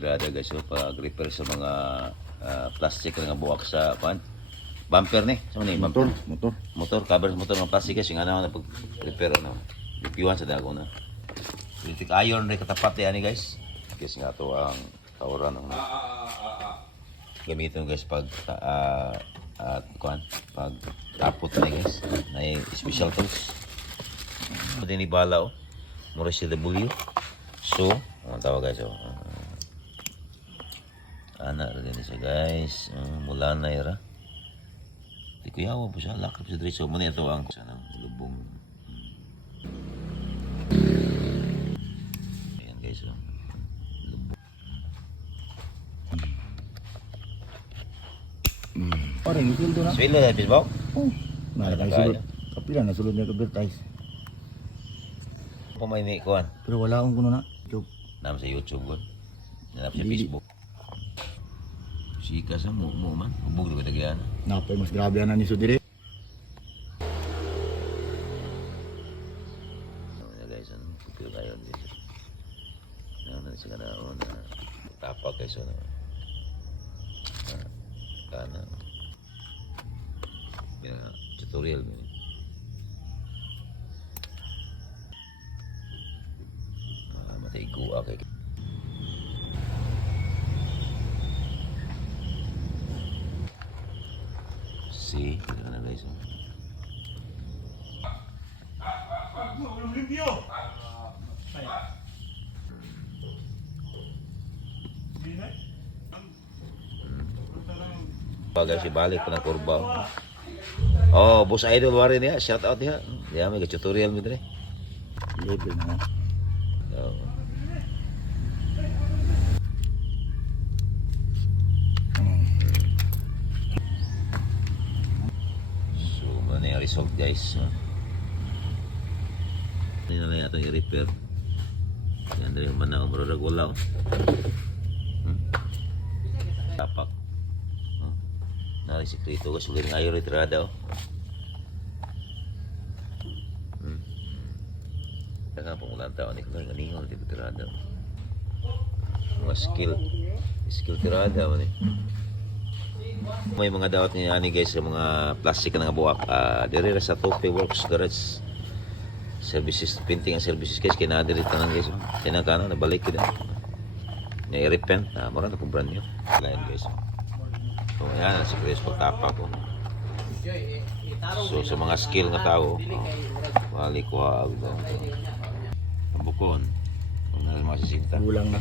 brada guys so pag repair sa mga ah, plastic nga buwak sa pan bumper ni? Sa ni Motor, motor. motor cover sa motor ng plastic kasi nga na pag repair ano ipiwan sa dago na. Electric iron rin katapat yan ni guys. Kasi nga to ang kauran ng gamitin guys pag uh, at kuan pag tapot na guys. Na special tools. Pwede ni bala oh mura siya W. So ang tawag guys oh uh, ana rin siya guys uh, mula na ira di ko yawa po siya lakap siya dito muna ito ang sa ng lubong ayan guys oh Parang ipil to na. swilo na bisbaw Oh, nalakay Kaya. sulod. Kapila na sulod niya advertise. pamaini kuan Pero wala akong kuno na. Joke. Nam sa YouTube gon. Nanap sa. Facebook. Sika sa mo mo man. Ubog ko dagyan. Napay mas grabe na ni Sudire. Ano na guys, ano kupil kayo guys. Ano na siya na oh, na tapak guys ano. Ah, Kana. Ya, tutorial mo. Ah, matay ko okay. See, ito na guys. oh. Bagay si balik pa ng kurba. Oh, boss idol wari niya. Shout out niya. Diya may tutorial mo dire. Level na. Oh. So, ano yung result guys. No? Hindi na lang itong i-repair. Yan rin man na umrorag wala. oh. Hmm? Tapak. Hmm? Nari sikreto ka sulit ng ayaw retirada. Oh. Hmm. Kaya pang ulang taon ni Kuya Ganihon di tirada. Mga skill. Skill tirada man eh. May mga dawat ni ani guys sa mga plastic nga buwak. Ah, dire sa Tope Works Garage. Services painting and services guys kina diri tanan guys. Kina kana na balik kita. Ni repent na mura na po brand new. Lain guys. So yan si Chris pagtapa ko. So sa mga skill nga tao, oh, balik ko ang bukon. Kung na masisita. Kulang na.